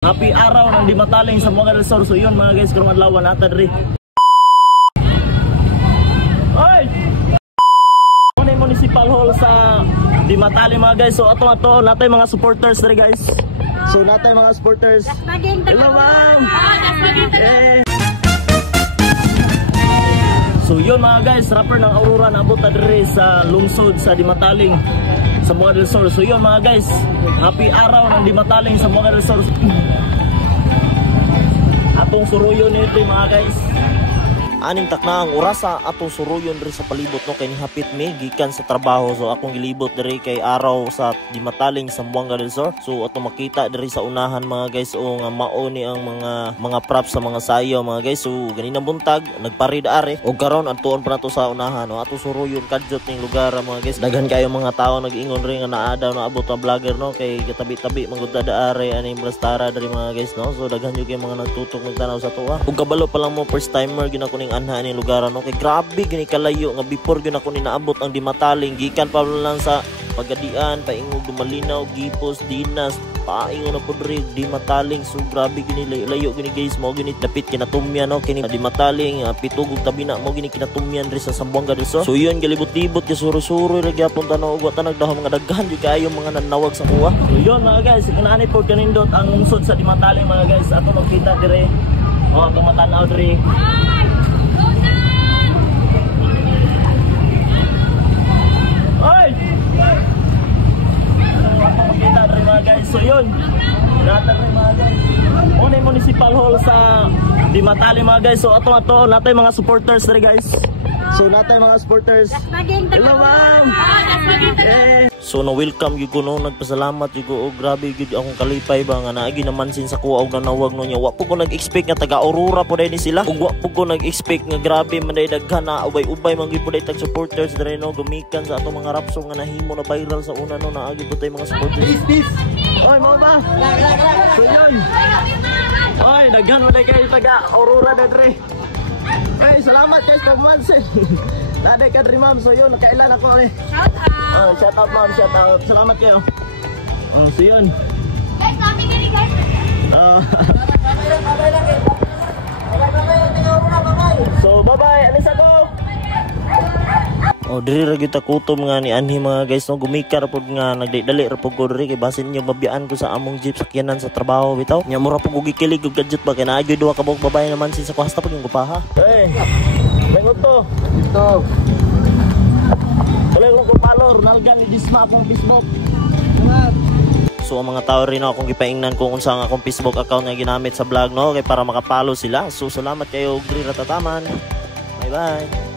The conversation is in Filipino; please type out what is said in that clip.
Happy araw ng Dimataling sa Zamboanga del Sur. So yun mga guys, karong adlaw natin rin. Oy! Ano yung municipal hall sa Dimataling mga guys. So ato natin mga supporters rin guys. So natin mga supporters. Hello ma'am! So yun mga guys, rapper ng Aurora na abot na rin sa lungsod sa Dimataling sa Zamboanga del Sur. So yun mga guys, happy araw ng Dimataling sa Zamboanga del Sur. Atong suruyon nito mga guys. Aning takna ang orasa atong suruyon diri sa palibot no kay nihapit mi gikan sa trabaho. So akong gilibot diri kay araw sa Dimataling sa Zamboanga del Sur. So ato makita diri sa unahan mga guys o nga mao ni ang mga props sa mga sayo mga guys. So ganina buntag nagparid are og karon adtuon pa nato sa unahan no ato suruyon kadjot ning lugar mga guys. Daghan kayo mga tawo nag-ingon ri nga naa daw na abot ang vlogger no kay gatabi-tabi magud da are ani brastara diri mga guys no. So daghan jud kay mga nagtutok nagtanaw sa tuwa. Ug kabalo pa lang mo first timer gina ko ning anha ni lugar no kay grabe gini kalayo nga before gyud ako ni naabot ang Dimataling gikan pa lang sa Pagadian paingog Dumalinaw Gipos Dinas paingon na pud ri Dimataling. So grabe gini layo gini guys mo gini dapit kinatumyan no kini Dimataling pitugog tabi na mo gini kinatumyan ri sa Zamboanga del Sur. So yun galibot-libot kay suro-suro ra gyapon tanaw ug wata nagdahom mga daghan gyud kayo mga nanawag sa kuha. So yun mga guys kanani pod kanindot ang lungsod sa Dimataling mga guys ato makita dire ato matanaw dire. Oy! Ano makita rin mga guys. So yun, natin rin mga guys. Una yung municipal hall sa Dimataling mga guys. So ato natin mga supporters rin guys. So natin mga supporters. Hello ma'am! So na welcome yun ko no, nagpasalamat yun ko. Oh, grabe yun akong kalipay ba nga naagi naman sin sa kuwa og nanawag no niya. Wa po ko nag-expect nga taga Aurora po dahil ni sila. Ug wa po ko nag-expect nga grabe man dahil daghan na ubay-ubay man gyud po dahil tag supporters dahil no gumikan sa atong mga rap song nga nahimo na viral sa una no naagi po tayo mga supporters. Oy mo ba? So yun. Oy daghan mo dahil kayo taga Aurora dahil. Hey, salamat guys pagmansin. Naday ka rin ma'am. So yun, kailan ako eh. Shout out! Shout out ma'am, shout out. Salamat kayo. So yun. Guys, kami gani guys. So bye bye, alis ako. Diri ra gyud ta kutom nga ni anhi mga guys no gumikar pud nga nagdali ra pud ko diri kay basin niyo mabiyaan ko sa among jeep sakyanan sa trabaho bitaw. Nya mura pud gikilig og gadget ba kay naa gyud duha ka buok babae naman sin sa kwasta pud yung gupaha. Hey. Bengo to. Ito. Wala ko palor nalgan ni disma akong Facebook. So ang mga tao rin akong gipaingnan kung unsa ang akong Facebook account nga ginamit sa vlog no kay para makapalo sila. So salamat kayo og diri ra tataman. Bye bye.